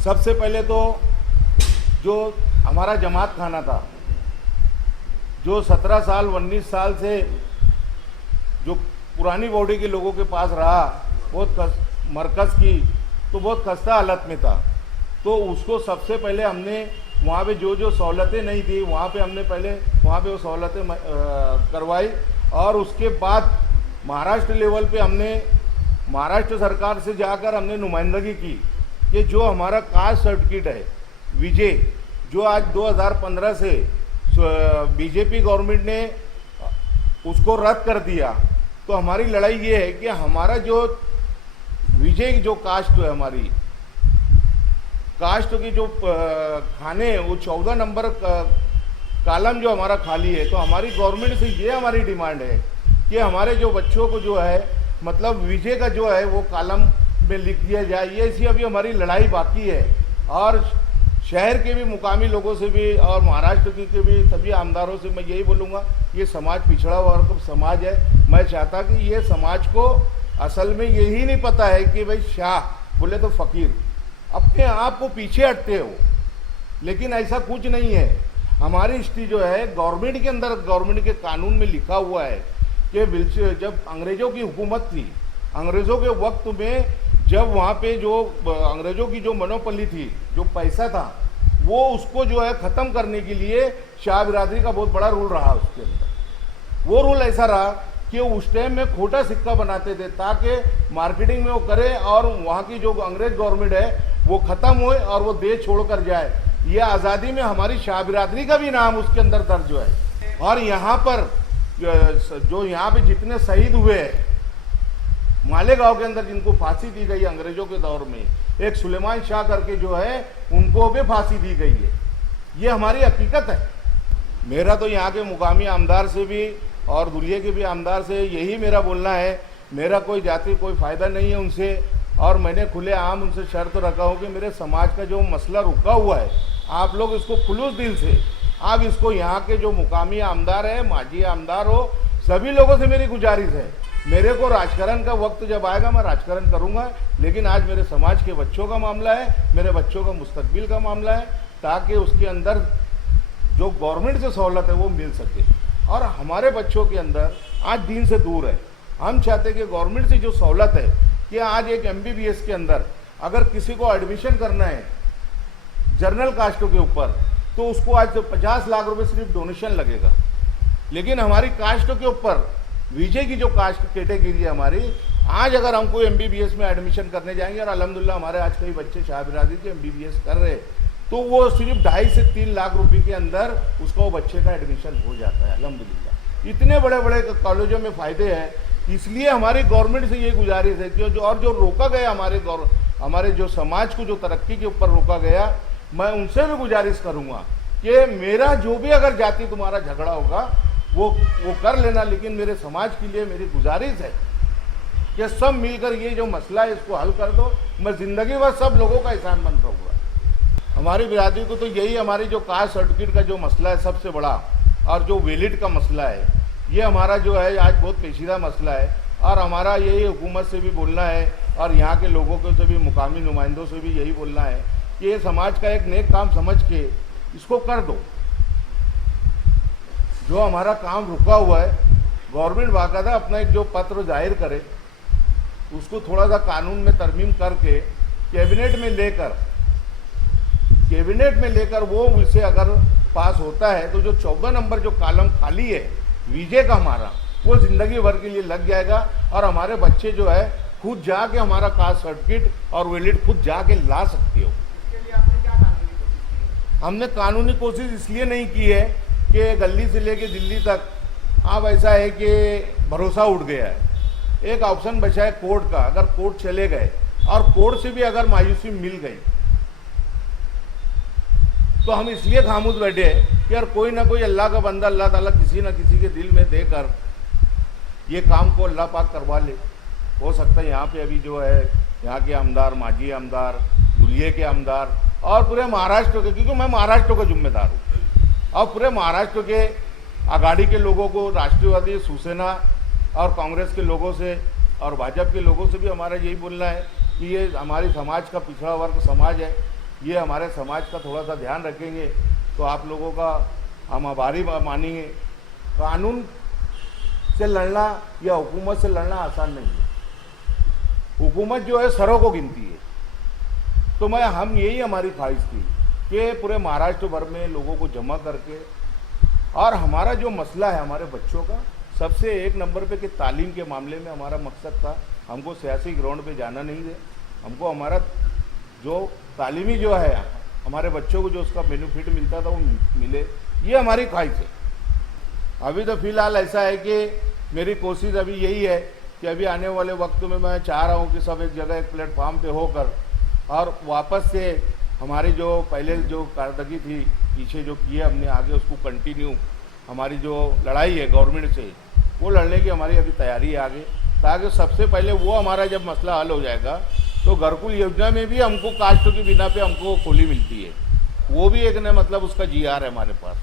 सबसे पहले तो जो हमारा जमात खाना था, जो 17 साल 19 साल से जो पुरानी बॉडी के लोगों के पास रहा, बहुत मरकज़ की तो बहुत खस्ता हालत में था, तो उसको सबसे पहले हमने वहाँ पे जो सहूलतें नहीं थी वहाँ पे हमने पहले वहाँ पे वो सहूलतें करवाई। और उसके बाद महाराष्ट्र लेवल पे हमने महाराष्ट्र सरकार से जाकर हमने नुमाइंदगी की कि जो हमारा कास्ट सर्टिफिकेट है विजय, जो आज 2015 से बीजेपी गवर्नमेंट ने उसको रद्द कर दिया, तो हमारी लड़ाई ये है कि हमारा जो विजय जो कास्ट है, हमारी कास्ट की जो खाने वो 14 नंबर कालम जो हमारा खाली है, तो हमारी गवर्नमेंट से ये हमारी डिमांड है कि हमारे जो बच्चों को जो है मतलब विजय का जो है वो कालम में लिख दिया जाए। ये इसी अभी हमारी लड़ाई बाकी है। और शहर के भी मुकामी लोगों से भी और महाराष्ट्र के भी सभी आमदारों से मैं यही बोलूँगा, ये समाज पिछड़ा वर्ग समाज है। मैं चाहता कि ये समाज को असल में यही नहीं पता है कि भाई शाह बोले तो फ़कीर, अपने आप को पीछे हटते हो, लेकिन ऐसा कुछ नहीं है। हमारी हिस्ट्री जो है गवर्नमेंट के अंदर, गवर्नमेंट के कानून में लिखा हुआ है कि जब अंग्रेज़ों की हुकूमत थी, अंग्रेज़ों के वक्त में जब वहाँ पे जो अंग्रेज़ों की जो मोनोपोली थी, जो पैसा था, वो उसको जो है ख़त्म करने के लिए शाह बिरादरी का बहुत बड़ा रोल रहा। उसके अंदर वो रोल ऐसा रहा कि उस टाइम में खोटा सिक्का बनाते थे ताकि मार्केटिंग में वो करे और वहाँ की जो अंग्रेज गवर्नमेंट है वो ख़त्म होए और वो देश छोड़ कर जाए। ये आज़ादी में हमारी शाह बिरादरी का भी नाम उसके अंदर दर्ज है। और यहाँ पर जो यहाँ पे जितने शहीद हुए हैं मालेगांव के अंदर, जिनको फांसी दी गई अंग्रेजों के दौर में, एक सुलेमान शाह करके जो है उनको भी फांसी दी गई है। ये हमारी हकीकत है। मेरा तो यहाँ के मुकामी आमदार से भी और दुलिये के भी आमदार से यही मेरा बोलना है, मेरा कोई जाति कोई फ़ायदा नहीं है उनसे। और मैंने खुले आम उनसे शर्त रखा हूँ कि मेरे समाज का जो मसला रुका हुआ है, आप लोग इसको खुलूस दिल से आप इसको, यहाँ के जो मुकामी आमदार है, माजी आमदार हो, सभी लोगों से मेरी गुजारिश है, मेरे को राजकारण का वक्त जब आएगा मैं राजकारण करूँगा, लेकिन आज मेरे समाज के बच्चों का मामला है, मेरे बच्चों का मुस्तकबिल का मामला है, ताकि उसके अंदर जो गवर्नमेंट से सहूलत है वो मिल सके। और हमारे बच्चों के अंदर आज दीन से दूर है। हम चाहते हैं कि गवर्नमेंट से जो सहूलत है कि आज एक MBBS के अंदर अगर किसी को एडमिशन करना है जनरल कास्टों के ऊपर, तो उसको आज 50 लाख रुपए सिर्फ डोनेशन लगेगा। लेकिन हमारी कास्टों के ऊपर विजय की जो कास्ट कैटेगरी है हमारी, आज अगर हम कोई MBBS में एडमिशन करने जाएंगे, और अल्हम्दुलिल्लाह हमारे आज कई बच्चे शाह बिरादरी के MBBS कर रहे हैं, तो वो सिर्फ 2.5 से 3 लाख रुपए के अंदर उसका वो बच्चे का एडमिशन हो जाता है। अल्हम्दुलिल्लाह इतने बड़े बड़े कॉलेजों में फ़ायदे हैं। इसलिए हमारी गवर्नमेंट से ये गुजारिश है कि जो रोका गया हमारे जो समाज को जो तरक्की के ऊपर रोका गया, मैं उनसे भी गुजारिश करूँगा कि मेरा जो भी अगर जाति तुम्हारा झगड़ा होगा वो कर लेना, लेकिन मेरे समाज के लिए मेरी गुजारिश है कि सब मिलकर ये जो मसला है इसको हल कर दो। मैं ज़िंदगी भर सब लोगों का एहसानमंद रहूँगा। हमारी बिरादरी को तो यही, हमारी जो कास्ट सर्टिफिकेट का जो मसला है सबसे बड़ा, और जो वैलिड का मसला है, ये हमारा जो है आज बहुत पेचीदा मसला है। और हमारा यही हुकूमत से भी बोलना है और यहाँ के लोगों को से भी, मुकामी नुमाइंदों से भी यही बोलना है कि ये समाज का एक नेक काम समझ के इसको कर दो। जो हमारा काम रुका हुआ है, गवर्नमेंट बाकायदा अपना एक जो पत्र जाहिर करे, उसको थोड़ा सा कानून में तरमीम करके कैबिनेट में लेकर वो विषय अगर पास होता है, तो जो 14 नंबर जो कालम खाली है विजय का हमारा, वो ज़िंदगी भर के लिए लग जाएगा। और हमारे बच्चे जो है खुद जाके हमारा कास्ट सर्टिफिकेट और वैलिड खुद जाके ला सकते हो। हमने कानूनी कोशिश इसलिए नहीं की है कि गली से लेके दिल्ली तक अब ऐसा है कि भरोसा उठ गया है। एक ऑप्शन बचा है कोर्ट का, अगर कोर्ट चले गए और कोर्ट से भी अगर मायूसी मिल गई, तो हम इसलिए खामोश बैठे हैं कि यार कोई ना कोई अल्लाह का बंदा, अल्लाह ताला किसी न किसी के दिल में देकर ये काम को अल्लाह पाक करवा ले। हो सकता है यहाँ पे अभी जो है यहाँ के आमदार, माजी आमदार, दुलिये के आमदार और पूरे महाराष्ट्र के, क्योंकि मैं महाराष्ट्र का जिम्मेदार हूँ, और पूरे महाराष्ट्र के आघाड़ी के लोगों को, राष्ट्रवादी शिवसेना और कांग्रेस के लोगों से और भाजपा के लोगों से भी हमारा यही बोलना है कि ये हमारी समाज का पिछड़ा वर्ग समाज है, ये हमारे समाज का थोड़ा सा ध्यान रखेंगे तो आप लोगों का हम आभारी मानेंगे। कानून से लड़ना या हुकूमत से लड़ना आसान नहीं है। हुकूमत जो है सरों को गिनती है। तो हम यही हमारी ख्वाहिश थी कि पूरे महाराष्ट्र भर में लोगों को जमा करके, और हमारा जो मसला है हमारे बच्चों का सबसे एक नंबर पे कि तालीम के मामले में हमारा मकसद था, हमको सियासी ग्राउंड पे जाना नहीं है, हमको हमारा जो तालीमी जो है हमारे बच्चों को जो उसका बेनिफिट मिलता था वो मिले, ये हमारी ख्वाहिश है। अभी तो फिलहाल ऐसा है कि मेरी कोशिश अभी यही है कि अभी आने वाले वक्त में मैं चाह रहा हूँ कि सब एक जगह एक प्लेटफॉर्म पे होकर और वापस से हमारी जो पहले जो कारदगी थी पीछे जो किए हमने आगे उसको कंटिन्यू, हमारी जो लड़ाई है गवर्नमेंट से वो लड़ने की हमारी अभी तैयारी है आगे, ताकि सबसे पहले वो हमारा जब मसला हल हो जाएगा तो घरकुल योजना में भी हमको कास्ट की बिना पे हमको खोली मिलती है, वो भी एक न मतलब उसका GR है हमारे पास।